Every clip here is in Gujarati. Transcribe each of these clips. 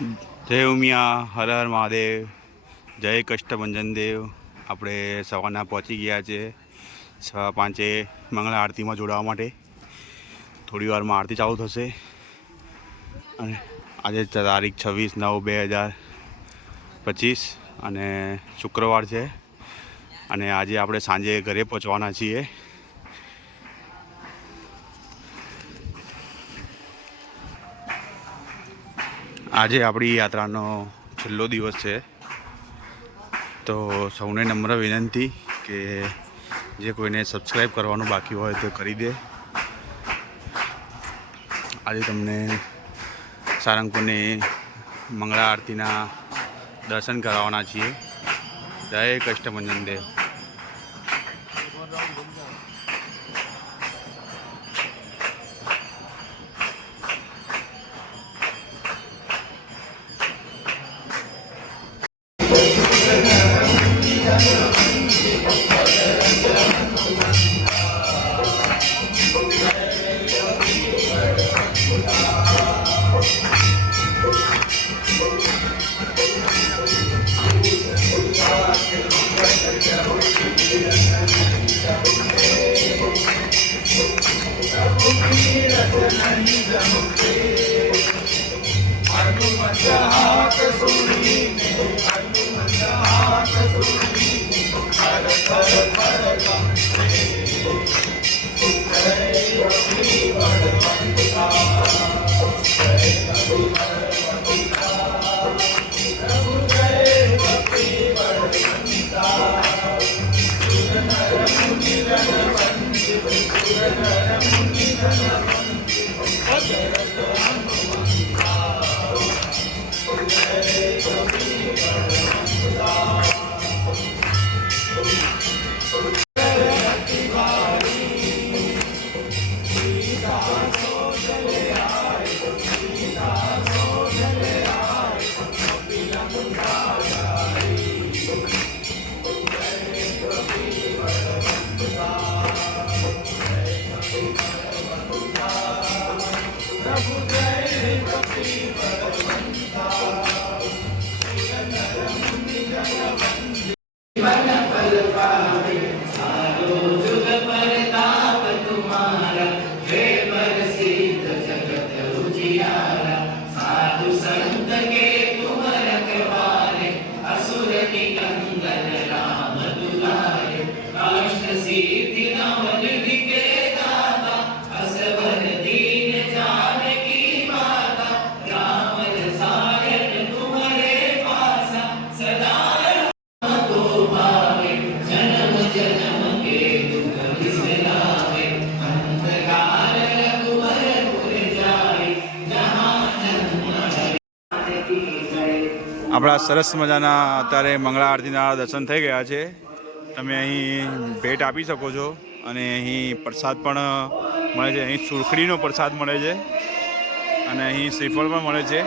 જય ઉમિયા, હર હર મહાદેવ, જય કષ્ટભંજન દેવ। આપણે સવારના પહોંચી ગયા છે 5:15 મંગળા આરતીમાં જોડાવા માટે। થોડી વારમાં આરતી ચાલુ થશે અને આજે તારીખ 26/9/2025 અને શુક્રવાર છે અને આજે આપણે સાંજે ઘરે પહોંચવાના છીએ। આજે આપણી યાત્રાનો છેલ્લો દિવસ છે, તો સૌને નમ્ર વિનંતી કે જે કોઈને સબસ્ક્રાઈબ કરવાનું બાકી હોય તો કરી દે। આજે તમને સારંગપુરની મંગળા આરતીના દર્શન કરાવવાના છીએ। જય કષ્ટભંજન દેવ। આપણા સરસ મજાના અત્યારે મંગળા આરતીના દર્શન થઈ ગયા છે। તમે અહીં ભેટ આપી શકો છો અને અહીં પ્રસાદ પણ મળે છે। અહીં સુરખડીનો પ્રસાદ મળે છે અને અહીં શ્રીફળ પણ મળે છે।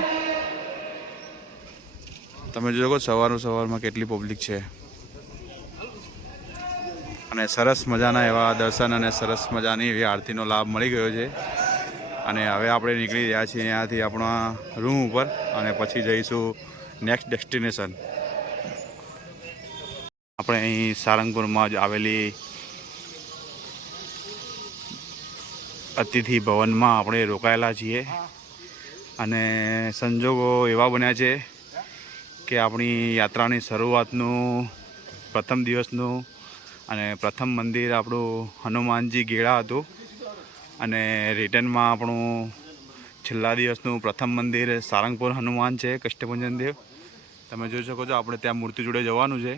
તમે જોજો સવારમાં કેટલી પબ્લિક છે અને સરસ મજાના એવા દર્શન અને સરસ મજાની એવી આરતીનો લાભ મળી ગયો છે। અને હવે આપણે નીકળી રહ્યા છીએ અહીંયાથી આપણા રૂમ ઉપર અને પછી જઈશું નેક્સ્ટ ડેસ્ટિનેશન। આપણે અહીં સારંગપુરમાં જ આવેલી અતિથિ ભવનમાં આપણે રોકાયેલા છીએ અને સંજોગો એવા બન્યા છે કે આપણી યાત્રાની શરૂઆતનું પ્રથમ દિવસનું અને પ્રથમ મંદિર આપણું હનુમાનજી ગેળા હતું અને રિટર્નમાં આપણું છેલ્લા દિવસનું પ્રથમ મંદિર સારંગપુર હનુમાન છે, કષ્ટભંજન દેવ। તમે જોઈ શકો છો આપણે ત્યાં મૂર્તિ જોડે જવાનું છે।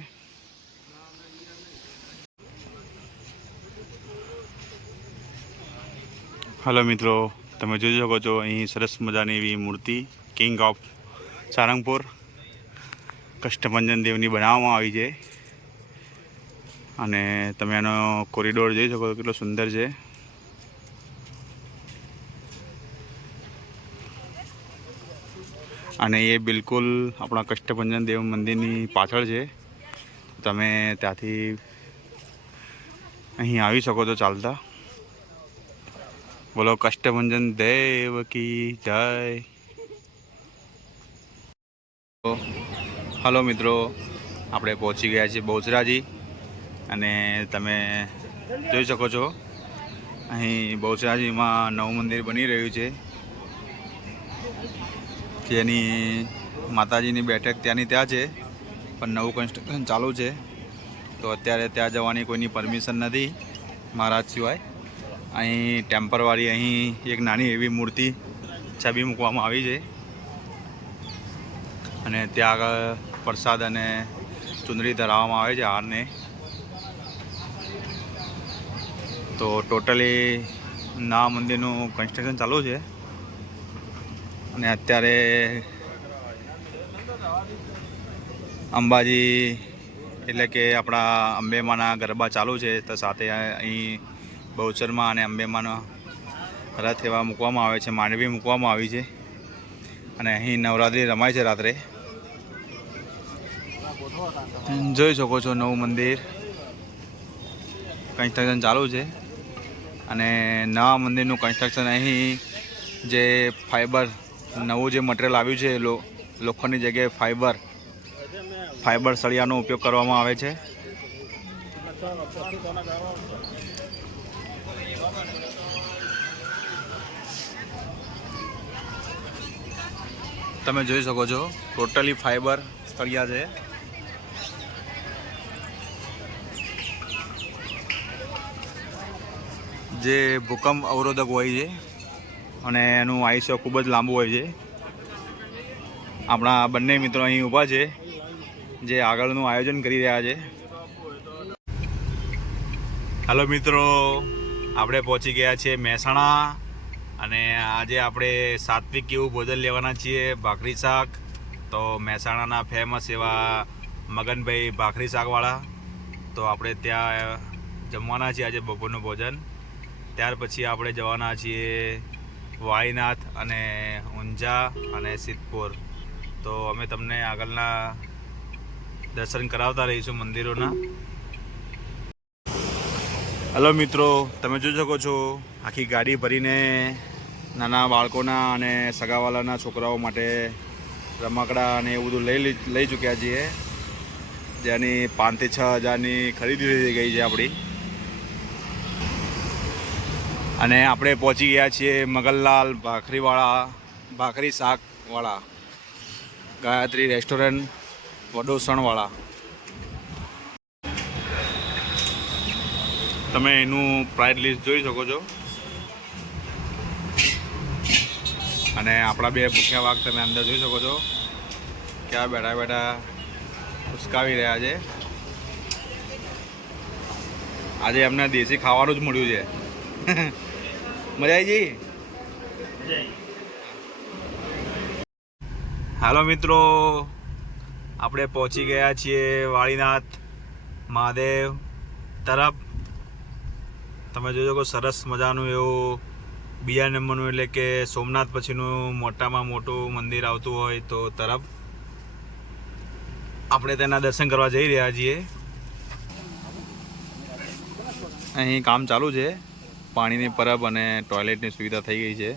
હલો મિત્રો, તમે જોઈ શકો છો અહીં સરસ મજાની એવી મૂર્તિ કિંગ ઓફ સારંગપુર કષ્ટભંજન દેવની બનાવવામાં આવી છે અને તમે એનો કોરિડોર જોઈ શકો છો કેટલો સુંદર છે। અને એ બિલકુલ આપણા કષ્ટભંજન દેવ મંદિરની પાછળ છે। તમે ત્યાંથી અહીં આવી શકો છો ચાલતા। બોલો કષ્ટભંજન દેવ કી જય। હલો મિત્રો, આપણે પહોંચી ગયા છીએ બહુચરાજી અને તમે જોઈ શકો છો અહીં બહુચરાજીમાં નવું મંદિર બની રહ્યું છે. જેની માતાજીની બેઠક ત્યાંની ત્યાં છે, પણ નવું કન્સ્ટ્રક્શન ચાલુ છે. તો અત્યારે ત્યાં જવાની કોઈની પરમિશન નથી મહારાજ સિવાય. અહીં ટેમ્પરવાળી અહીં એક નાની એવી મૂર્તિ છબી મૂકવામાં આવી છે અને ત્યાં આગળ પ્રસાદ અને ચુંદડી ધરાવવામાં આવે છે હારને. તો ટોટલી નવા મંદિરનું કન્સ્ટ્રક્શન ચાલુ છે અને અત્યારે અંબાજી એટલે કે આપણા અંબેમાના ગરબા ચાલુ છે. તો સાથે અહીં બહુચરમાં અને અંબેમાનો રથ એવા મૂકવામાં આવે છે, માંડવી મૂકવામાં આવી છે અને અહીં નવરાત્રિ રમાય છે રાત્રે. જોઈ શકો છો નવું મંદિર કન્સ્ટ્રક્શન ચાલુ છે અને નવા મંદિરનું કન્સ્ટ્રક્શન અહીં જે ફાઈબર નવું જે મટીરિયલ આવ્યું છે લોખંડની જગ્યાએ ફાઈબર સળિયાનો ઉપયોગ કરવામાં આવે છે. તમે જોઈ શકો છો ટોટલી ફાઈબર સળિયા છે. જે ભૂકંપ અવરોધક હોય છે અને એનું આયુષ્ય ખૂબ જ લાંબુ હોય છે. આપણા બંને મિત્રો અહીં ઊભા છે જે આગળનું આયોજન કરી રહ્યા છે. હાલો મિત્રો, આપણે પહોંચી ગયા છીએ મહેસાણા અને આજે આપણે સાત્વિક એવું ભોજન લેવાના છીએ, ભાખરી શાક. તો મહેસાણાના ફેમસ એવા મગનભાઈ ભાખરી શાકવાળા, તો આપણે ત્યાં જમવાના છીએ આજે બપોરનું ભોજન. ત્યાર પછી આપણે જવાના છીએ વાળીનાથ અને ઊંઝા અને સિદ્ધપુર. તો અમે તમને આગળના દર્શન કરાવતા રહીશું મંદિરોના. હલો મિત્રો, તમે જોઈ શકો છો આખી ગાડી ભરીને નાના બાળકોના અને સગાવાલાના છોકરાઓ માટે રમકડા અને એવું બધું લઈ ચૂક્યા છીએ, જેની 5 થી 6 હજારની ખરીદી થઈ ગઈ છે આપણી. અને આપણે પહોંચી ગયા છીએ મગનલાલ ભાખરી શાકવાળા, ગાયત્રી રેસ્ટોરન્ટ વડોસણવાળા. તમે એનું પ્રાઇસ લિસ્ટ જોઈ શકો છો અને આપણા બે ભૂખ્યા વાઘ તમે અંદર જોઈ શકો છો ક્યાં બેઠા બેઠા ઉસકાવી રહ્યા છે. આજે એમને દેશી ખાવાનું જ મળ્યું છે. મજા આવી ગઈ. હાલો મિત્રો, આપણે પહોંચી ગયા છીએ વાળીનાથ મહાદેવ તરફ. તમે જોઈ શકો સરસ મજાનું એવું બીજા નંબરનું એટલે કે સોમનાથ પછીનું મોટામાં મોટું મંદિર આવતું હોય તો તરફ આપણે તેના દર્શન કરવા જઈ રહ્યા છીએ. અહીં કામ ચાલુ છે, પાણીની પરબ અને ટોયલેટની સુવિધા થઈ ગઈ છે.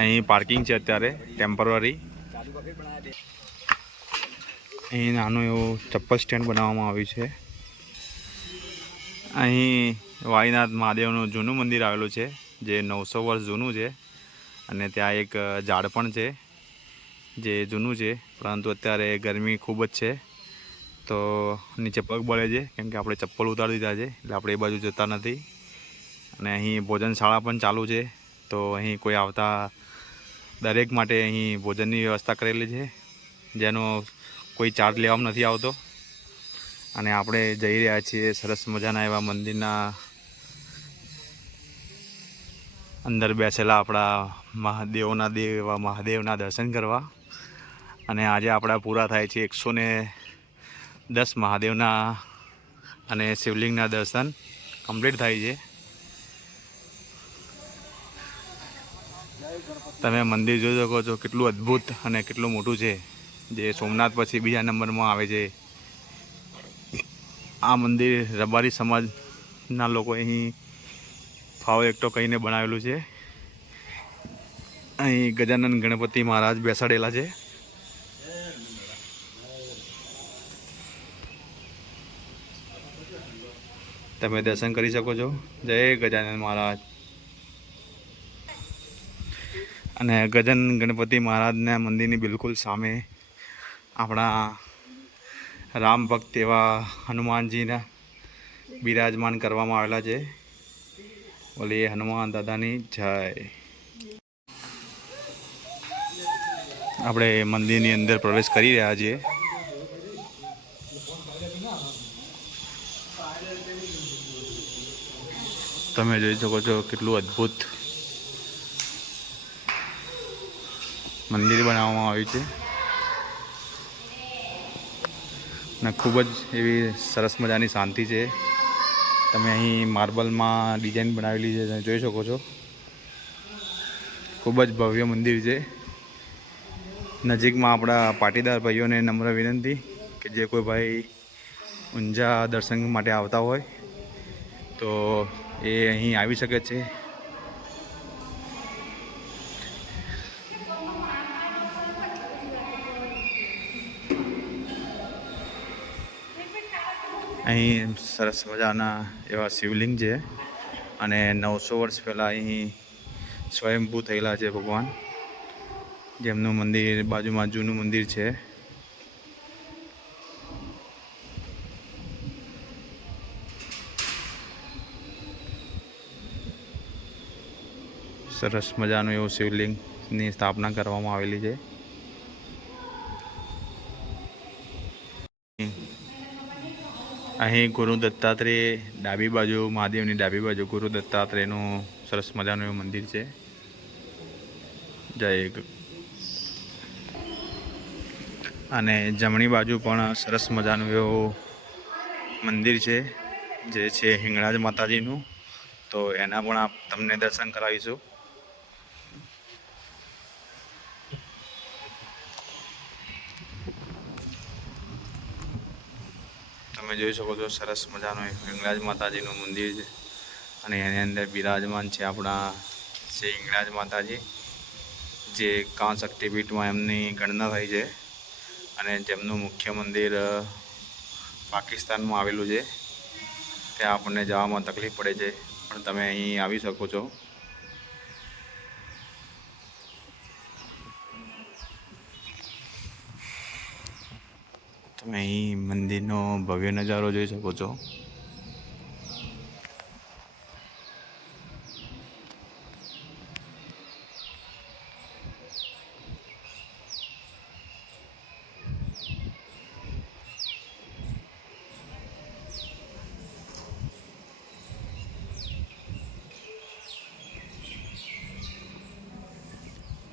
અહીં પાર્કિંગ છે અત્યારે ટેમ્પરરી. અહીં નાનું એવું ચપ્પલ સ્ટેન્ડ બનાવવામાં આવ્યું છે. અહીં વાળીનાથ મહાદેવનું જૂનું મંદિર આવેલું છે જે 900 વર્ષ જૂનું છે અને ત્યાં એક ઝાડ પણ છે જે જૂનું છે, પરંતુ અત્યારે ગરમી ખૂબ જ છે તો નીચે પગ બળે છે કેમ કે આપણે ચપ્પલ ઉતારી દીધા છે એટલે આપણે એ બાજુ જતા નથી. અને અહીં ભોજનશાળા પણ ચાલુ છે, તો અહીં કોઈ આવતા દરેક માટે અહીં ભોજનની વ્યવસ્થા કરેલી છે જેનો કોઈ ચાર્જ લેવામાં નથી આવતો. અને આપણે જઈ રહ્યા છીએ સરસ મજાના એવા મંદિરના અંદર બેસેલા આપણા એવા મહાદેવના દર્શન કરવા. અને આજે આપણા પૂરા થાય છે 110 મહાદેવના અને શિવલિંગના દર્શન કમ્પ્લીટ થાય છે. તમે મંદિર જોઈ શકો છો કેટલું અદ્ભુત અને કેટલું મોટું છે, જે સોમનાથ પછી બીજા નંબરમાં આવે છે. આ મંદિર રબારી સમાજના લોકો અહીં ફાળો એકઠો કરીને બનાવેલું છે. અહીં ગજાનન ગણપતિ મહારાજ બેસાડેલા છે. તમે દર્શન કરી શકો છો. જય ગજાનન મહારાજ. અને ગજાનન ગણપતિ મહારાજના મંદિરની બિલકુલ સામે આપણા રામ ભક્ત એવા હનુમાનજીના બિરાજમાન કરવામાં આવેલા છે. બોલીએ હનુમાન દાદાની જય. આપણે મંદિરની અંદર પ્રવેશ કરી રહ્યા છીએ. તમે જોઈ શકો છો કેટલું અદ્ભુત મંદિર બનાવવામાં આવ્યું છે અને ખૂબ જ એવી સરસ મજાની શાંતિ છે. તમે અહીં માર્બલમાં ડિઝાઇન બનાવેલી છે, તમે જોઈ શકો છો. ખૂબ જ ભવ્ય મંદિર છે. નજીકમાં આપણા પાટીદાર ભાઈઓને નમ્ર વિનંતી કે જે કોઈ ભાઈ ઊંઝા દર્શન માટે આવતા હોય તો એ અહીં આવી શકે છે. અહીં સરસ મજાના એવા શિવલિંગ છે અને 900 વર્ષ પહેલાં અહીં સ્વયંભૂ થયેલા છે ભગવાન, જેમનું મંદિર બાજુમાં જૂનું મંદિર છે. સરસ મજાનું એવું શિવલિંગની સ્થાપના કરવામાં આવેલી છે. અહીં ગુરુ દત્તાત્રેય ડાબી બાજુ, મહાદેવની ડાબી બાજુ ગુરુ દત્તાત્રેયનું સરસ મજાનું એવું મંદિર છે. જય. અને જમણી બાજુ પણ સરસ મજાનું એવું મંદિર છે જે છે હિંગળાજ માતાજીનું. તો એના પણ તમને દર્શન કરાવીશું. તમે જોઈ શકો છો સરસ મજાનું હિંગળાજ માતાજીનું મંદિર છે અને એની અંદર બિરાજમાન છે આપણા શ્રી હિંગળાજ માતાજી, જે કાં શક્તિપીઠમાં એમની ગણના થઈ છે અને જેમનું મુખ્ય મંદિર પાકિસ્તાનમાં આવેલું છે. ત્યાં આપણને જવામાં તકલીફ પડે છે, પણ તમે અહીં આવી શકો છો. તમે અહીં મંદિરનો ભવ્ય નજારો જોઈ શકો છો.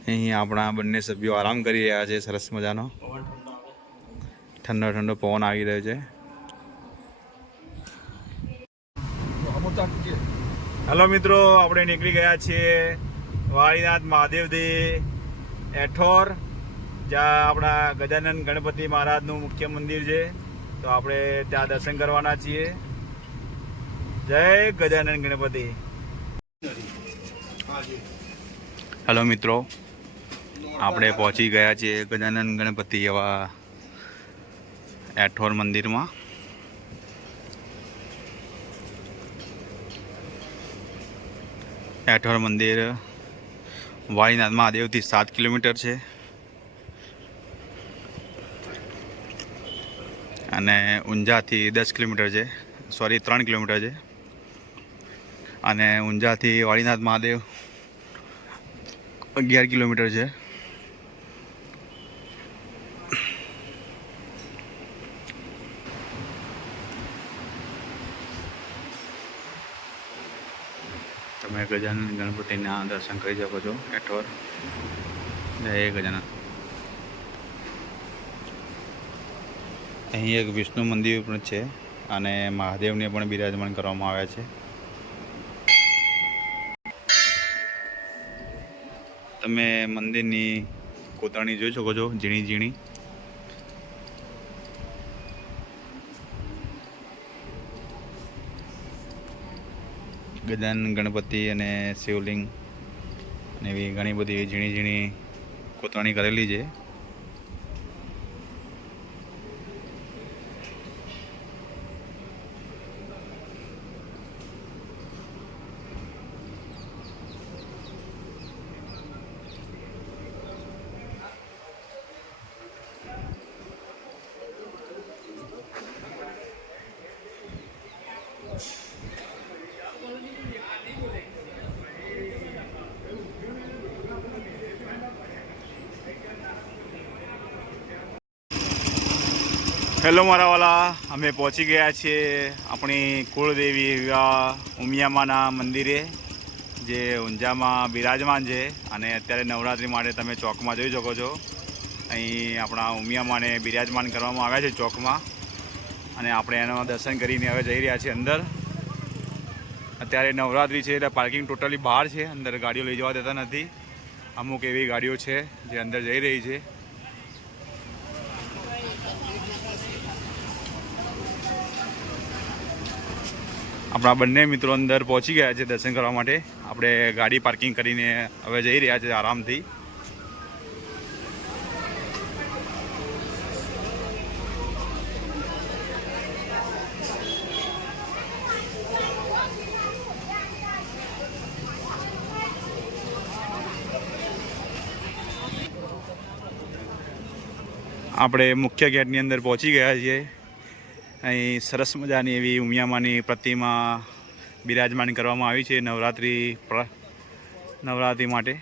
અહીં આપણા બંને સભ્યો આરામ કરી રહ્યા છે. સરસ મજાનો ઠંડો ઠંડો પવન આવી રહ્યો છે. હલો મિત્રો, આપણે નીકળી ગયા છીએ વાળીનાથ મહાદેવથી એઠોર, જ્યાં આપણા ગજાનન ગણપતિ મહારાજનું મુખ્ય મંદિર છે. તો આપણે ત્યાં દર્શન કરવાના છીએ. જય ગજાનન ગણપતિ. હલો મિત્રો, આપણે પહોંચી ગયા છીએ ગજાનન ગણપતિ એવા એઠોર મંદિરમાં. એઠોર મંદિર વાળીનાથ મહાદેવથી 7 કિલોમીટર છે અને ઊંઝાથી 10 કિલોમીટર છે, 3 કિલોમીટર છે. અને ઊંઝાથી વાળીનાથ મહાદેવ 11 કિલોમીટર છે. તમે ગજાનન ગણપતિના દર્શન કરી શકો છો એઠોર. જય ગજાનન. અહીં એક વિષ્ણુ મંદિર પણ છે અને મહાદેવને પણ બિરાજમાન કરવામાં આવ્યા છે. તમે મંદિરની કોતરણી જોઈ શકો છો, ઝીણી ઝીણી. ગજાનન ગણપતિ અને શિવલિંગ એવી ઘણી બધી ઝીણી ઝીણી કોતરણી કરેલી છે. હેલો મારા વાલા, અમે પહોંચી ગયા છીએ આપણી કુળદેવી એવા ઉમિયામાના મંદિરે, જે ઊંઝામાં બિરાજમાન છે. અને અત્યારે નવરાત્રિ માટે તમે ચોકમાં જોઈ શકો છો, અહીં આપણા ઉમિયામાને બિરાજમાન કરવામાં આવ્યા છે ચોકમાં. અને આપણે એના દર્શન કરીને હવે જઈ રહ્યા છીએ અંદર. અત્યારે નવરાત્રિ છે એટલે પાર્કિંગ ટોટલી બહાર છે, અંદર ગાડીઓ લઈ જવા દેતા નથી. અમુક એવી ગાડીઓ છે જે અંદર જઈ રહી છે. આપણા બંને મિત્રો અંદર પહોંચી ગયા છે દર્શન કરવા માટે. આપણે ગાડી પાર્કિંગ કરીને હવે જઈ રહ્યા છે આરામથી. આપણે મુખ્ય ગેટની અંદર પહોંચી ગયા છીએ. અહીં સરસ મજાની એવી ઉમિયામાની પ્રતિમા બિરાજમાન કરવામાં આવી છે નવરાત્રિ માટે.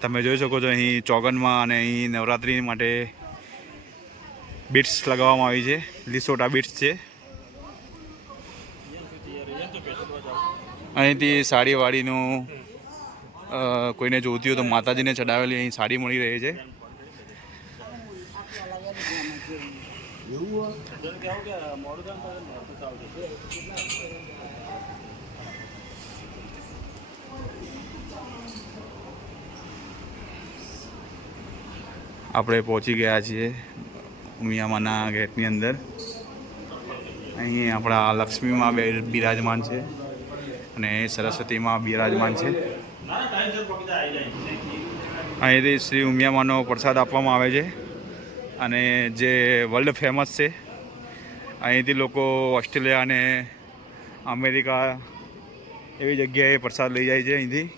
તમે જોઈ શકો છો અહીં ચોગનમાં, અને અહીં નવરાત્રિ માટે બીટ્સ લગાવવામાં આવી છે. લિસોટા બીટ્સ છે. અહીંથી સાડીવાળીનું કોઈને જોઈતી હોય તો માતાજીને ચડાવેલી અહીં સાડી મળી રહી છે. આપણે પહોંચી ગયા છીએ ઉમિયામાના ગેટની અંદર. અહીં આપણા લક્ષ્મીમાં બિરાજમાન છે અને સરસ્વતીમાં બિરાજમાન છે. અહીંથી શ્રી ઉમિયામાનો પ્રસાદ આપવામાં આવે છે, અને જે વર્લ્ડ ફેમસ છે. અહીંથી લોકો ઓસ્ટ્રેલિયા અને અમેરિકા એવી જગ્યાએ પ્રસાદ લઈ જાય છે. અહીંથી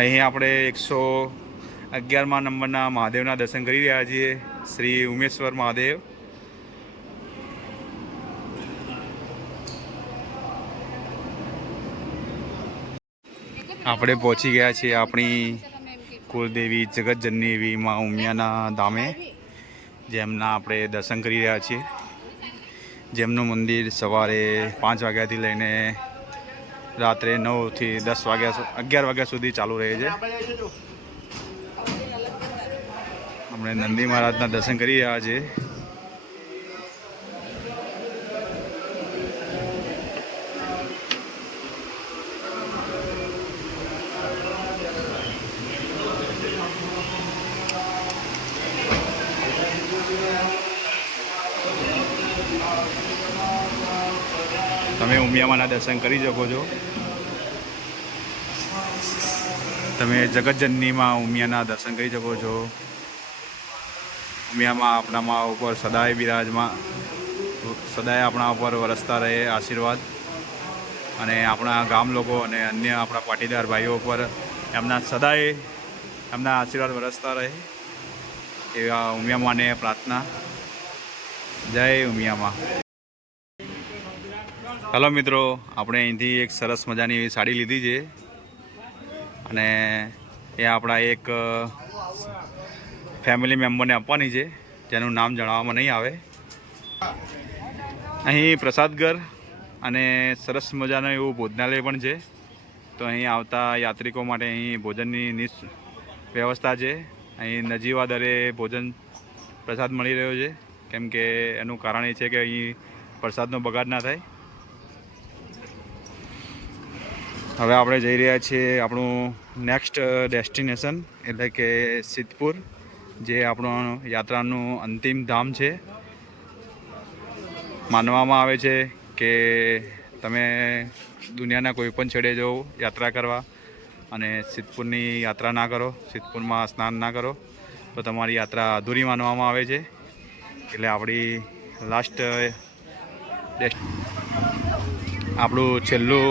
અહીં આપણે 111મા નંબરના મહાદેવના દર્શન કરી રહ્યા છીએ, શ્રી ઉમેશ્વર મહાદેવ. આપણે પહોંચી ગયા છીએ આપણી કુળદેવી જગતજનની એવી મા ઉમિયાના ધામે, જેમના આપણે દર્શન કરી રહ્યા છીએ. જેમનું મંદિર સવારે 5 વાગ્યાથી લઈને રાત્રે 9 થી 10 વાગ્યા 11 વાગ્યા સુધી ચાલુ રહે છે. આપણે નંદી મહારાજના દર્શન કરી રહ્યા છીએ. તમે ઉમિયામાના દર્શન કરી શકો છો. તમે જગતજનનીમાં ઉમિયાના દર્શન કરી શકો છો. ઉમિયામાં આપણામાં ઉપર સદાય બિરાજમાં, સદાય આપણા ઉપર વરસતા રહે આશીર્વાદ. અને આપણા ગામ લોકો અને અન્ય આપણા પાટીદાર ભાઈઓ ઉપર એમના સદાય એમના આશીર્વાદ વરસતા રહે એવા ઉમિયામાને પ્રાર્થના. જય ઉમિયામાં. હલો મિત્રો, આપણે અહીંથી એક સરસ મજાની એવી સાડી લીધી છે, અને એ આપણા એક ફેમિલી મેમ્બરને આપવાની છે, જેનું નામ જણાવવામાં નહીં આવે. અહીં પ્રસાદઘર અને સરસ મજાનું એવું ભોજનાલય પણ છે. તો અહીં આવતા યાત્રિકો માટે અહીં ભોજનની વ્યવસ્થા છે. અહીં નજીવા દરે ભોજન પ્રસાદ મળી રહ્યો છે, કેમ કે એનું કારણ એ છે કે અહીં પ્રસાદનો બગાડ ના થાય. હવે આપણે જઈ રહ્યા છીએ આપણું નેક્સ્ટ ડેસ્ટિનેશન, એટલે કે સિદ્ધપુર, જે આપણું યાત્રાનું અંતિમ ધામ છે. માનવામાં આવે છે કે તમે દુનિયાના કોઈ પણ છેડે જાઓ યાત્રા કરવા અને સિદ્ધપુરની યાત્રા ના કરો, સિદ્ધપુરમાં સ્નાન ના કરો તો તમારી યાત્રા અધૂરી માનવામાં આવે છે. એટલે આપણી લાસ્ટ આપણું છેલ્લું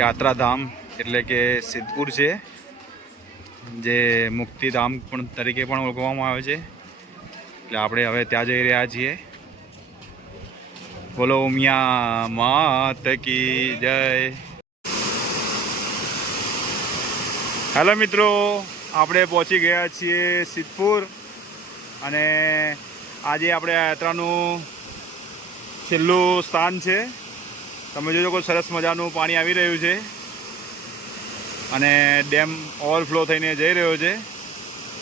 યાત્રાધામ એટલે કે સિદ્ધપુર છે, જે મુક્તિધામ પણ તરીકે પણ ઓળખવામાં આવે છે. એટલે આપણે હવે ત્યાં જઈ રહ્યા છીએ. બોલો ઉમિયા માત કી જય. હેલો મિત્રો, આપણે પહોંચી ગયા છીએ સિદ્ધપુર અને આજે આપણે આ યાત્રાનું છેલ્લું સ્થાન છે. તમે જોજો કોઈ સરસ મજાનું પાણી આવી રહ્યું છે અને ડેમ ઓવરફ્લો થઈને જઈ રહ્યો છે.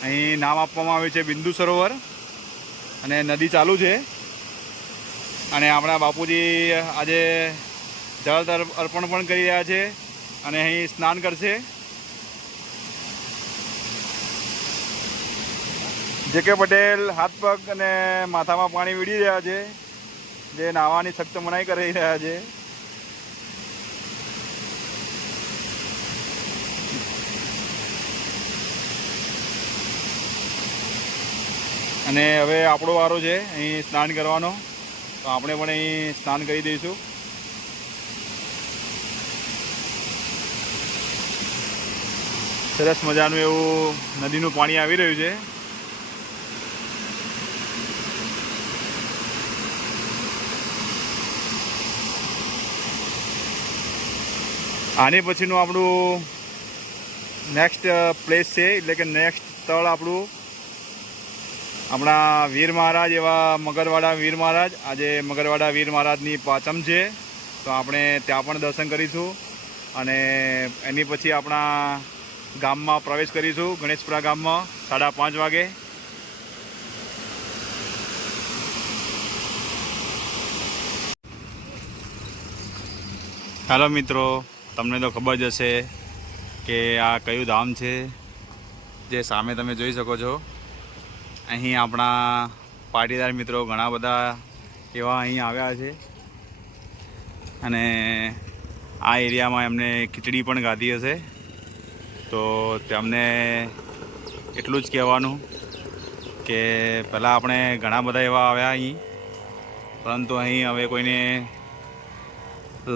અહીં નામ આપવામાં આવ્યું છે બિંદુ સરોવર અને નદી ચાલુ છે. અને આપણા બાપુજી આજે જળ અર્પણ પણ કરી રહ્યા છે અને અહીં સ્નાન કરશે. જે.કે. પટેલ હાથ પગ અને માથામાં પાણી વીડી રહ્યા છે, જે નાહવાની સખ્ત મનાઈ કરી રહ્યા છે. અને હવે આપણો વારો છે અહીં સ્નાન કરવાનો, તો આપણે પણ અહીં સ્નાન કરી દઈશું. સરસ મજાનું એવું નદીનું પાણી આવી રહ્યું છે. આની પછીનું આપણું નેક્સ્ટ પ્લેસ છે, એટલે કે નેક્સ્ટ સ્થળ આપણું આપણા વીર મહારાજ એવા મગરવાડા વીર મહારાજ. આજે મગરવાડા વીર મહારાજની પાંચમ છે, તો આપણે ત્યાં પણ દર્શન કરીશું અને એની પછી આપણા ગામમાં પ્રવેશ કરીશું, ગણેશપુરા ગામમાં 5:30 વાગે. હેલો મિત્રો, તમને તો ખબર જ હશે કે આ કયું ધામ છે. જે સામે તમે જોઈ શકો છો, અહીં આપણા પાટીદાર મિત્રો ઘણા બધા એવા અહીં આવ્યા છે અને આ એરિયામાં એમને ખીચડી પણ ખાધી હશે. તો તેમને એટલું જ કહેવાનું કે પહેલાં આપણે ઘણા બધા એવા આવ્યા અહીં, પરંતુ અહીં હવે કોઈને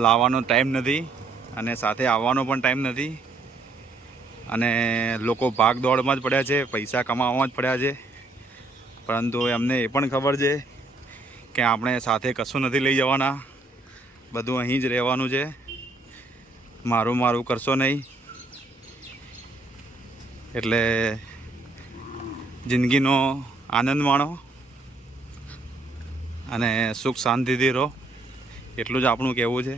લાવવાનો ટાઈમ નથી અને સાથે આવવાનો પણ ટાઈમ નથી અને લોકો ભાગ દોડમાં જ પડ્યા છે, પૈસા કમાવામાં જ પડ્યા છે. પરંતુ એમને એ પણ ખબર છે કે આપણે સાથે કશું નથી લઈ જવાના, બધું અહીં જ રહેવાનું છે. મારું કરશો નહીં. એટલે જિંદગીનો આનંદ માણો અને સુખ શાંતિથી રહો, એટલું જ આપણું કહેવું છે.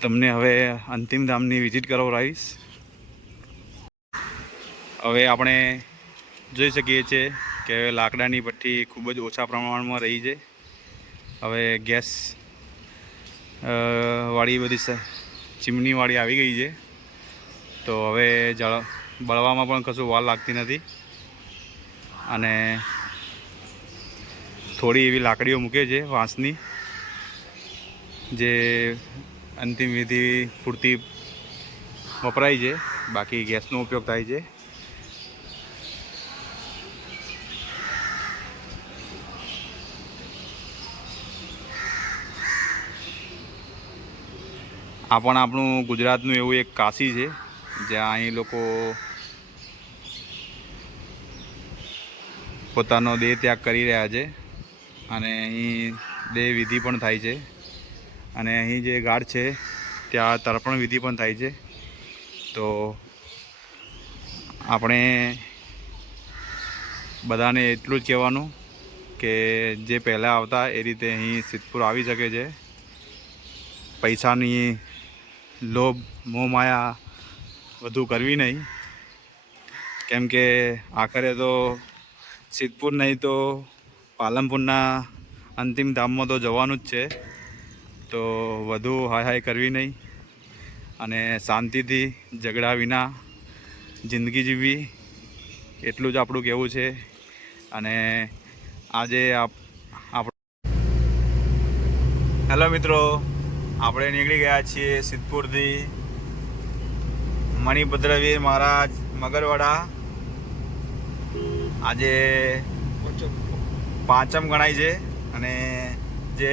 તમને હવે અંતિમ ધામની વિઝિટ કરાવીશ. હવે આપણે જોઈ શકીએ છીએ કે લાકડાની ભઠ્ઠી ખૂબ જ ઓછા પ્રમાણમાં રહી છે. હવે ગેસ વાળી બધી ચીમનીવાળી આવી ગઈ છે, તો હવે બળવામાં પણ કશું વાર લાગતી નથી. અને થોડી એવી લાકડીઓ મૂકે છે વાંસની, જે અંતિમ વિધિ પૂરતી વપરાય છે, બાકી ગેસનો ઉપયોગ થાય છે. આ પણ આપણું ગુજરાતનું એવું એક કાશી છે, જ્યાં અહીં લોકો પોતાનો દેહ ત્યાગ કરી રહ્યા છે અને અહીં દેહ વિધિ પણ થાય છે. અને અહીં જે ઘાટ છે ત્યાં તર્પણ વિધિ પણ થાય છે. તો આપણે બધાને એટલું જ કહેવાનું કે જે પહેલાં આવતા એ રીતે અહીં સિદ્ધપુર આવી શકે છે. પૈસાની લોભ મોહ માયા વધુ કરવી નહીં, કેમ કે આખરે તો સિદ્ધપુર નહીં તો પાલનપુરના અંતિમ ધામમાં તો જવાનું જ છે. તો વધુ હાય કરવી નહીં અને શાંતિથી ઝઘડા વિના જિંદગી જીવવી, એટલું જ આપણું કહેવું છે. અને આજે હેલો મિત્રો, આપણે નીકળી ગયા છીએ સિદ્ધપુરથી મણિભદ્રવીર મહારાજ મગરવાડા. આજે પાંચમ ગણાય છે અને જે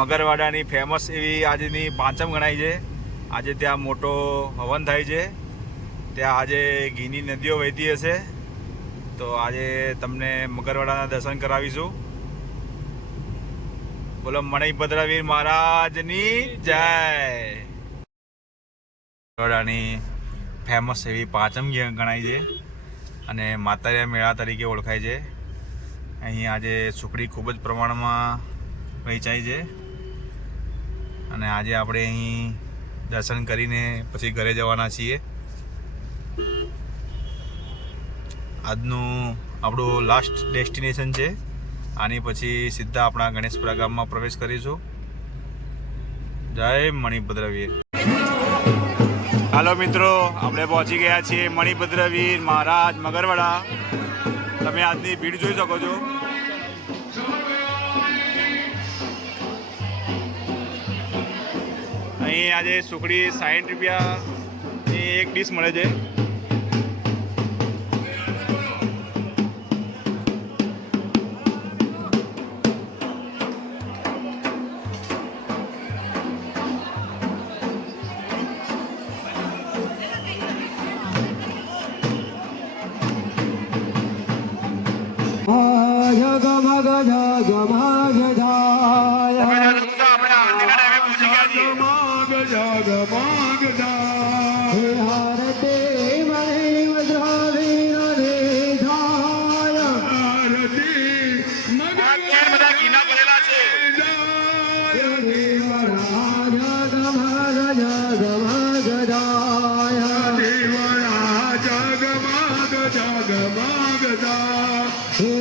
મગરવાડાની ફેમસ એવી આજની પાંચમ ગણાય છે. આજે ત્યાં મોટો હવન થાય છે. ત્યાં આજે ઘીની નદીઓ વહેતી હશે. તો આજે તમને મગરવાડાના દર્શન કરાવીશું. બોલો મણિભદ્રવીર મહારાજની જય. મગરવાડાની ફેમસ એવી પાંચમ ગણાય છે અને માતારિયા મેળા તરીકે ઓળખાય છે. અહીં આજે સુખડી ખૂબ જ પ્રમાણમાં વેચાય છે અને આજે આપણે અહીં દર્શન કરીને પછી ઘરે જવાના છીએ. આજનું આપણું લાસ્ટ ડેસ્ટિનેશન છે. આની પછી સીધા આપણા ગણેશપુરા ગામમાં પ્રવેશ કરીશું. જય મણિભદ્રવીર. હાલો મિત્રો, આપણે પહોંચી ગયા છીએ મણિભદ્રવીર મહારાજ મગરવાડા. તમે આજની ભીડ જોઈ શકો છો. અહીં આજે સુખડી 60 રૂપિયાની એક ડીશ મળે છે.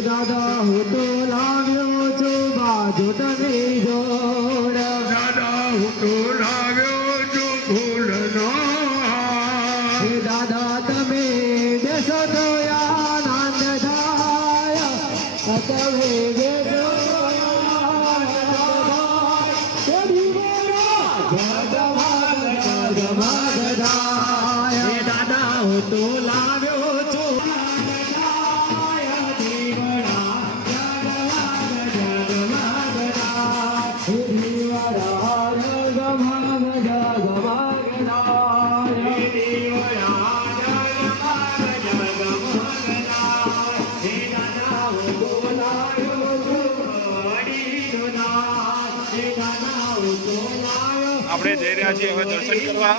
દાદા હું તો લાવ્યો છું બાજુ તને જોડ. દાદા હું તો લાવ્યો છું ફૂલનો. દાદા તમે બેસો તો આનંદ થાય. તમે બેસો દાદા હું તો લાવ્યો છું. આપણે જઈ રહ્યા છીએ હવે દર્શન કરવા.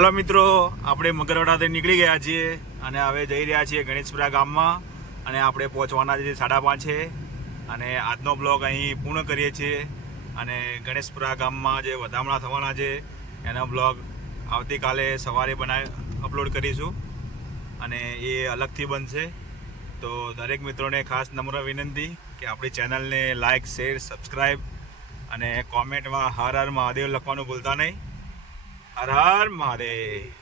હાલો મિત્રો, આપણે મગરવાડાથી નીકળી ગયા છીએ અને હવે જઈ રહ્યા છીએ ગણેશપુરા ગામમાં અને આપણે પહોંચવાના છે 5:30 અને આજનો બ્લોગ અહીં પૂર્ણ કરીએ છીએ અને ગણેશપુરા ગામમાં જે વધામણા થવાના છે એનો બ્લોગ આવતીકાલે સવારે અપલોડ કરીશું અને એ અલગથી બનશે. તો દરેક મિત્રોને ખાસ નમ્ર વિનંતી કે આપણી ચેનલને લાઇક, શેર, સબસ્ક્રાઈબ અને કોમેન્ટમાં હર હર મહાદેવ લખવાનું ભૂલતા નહીં. હર હર મહાદેવ.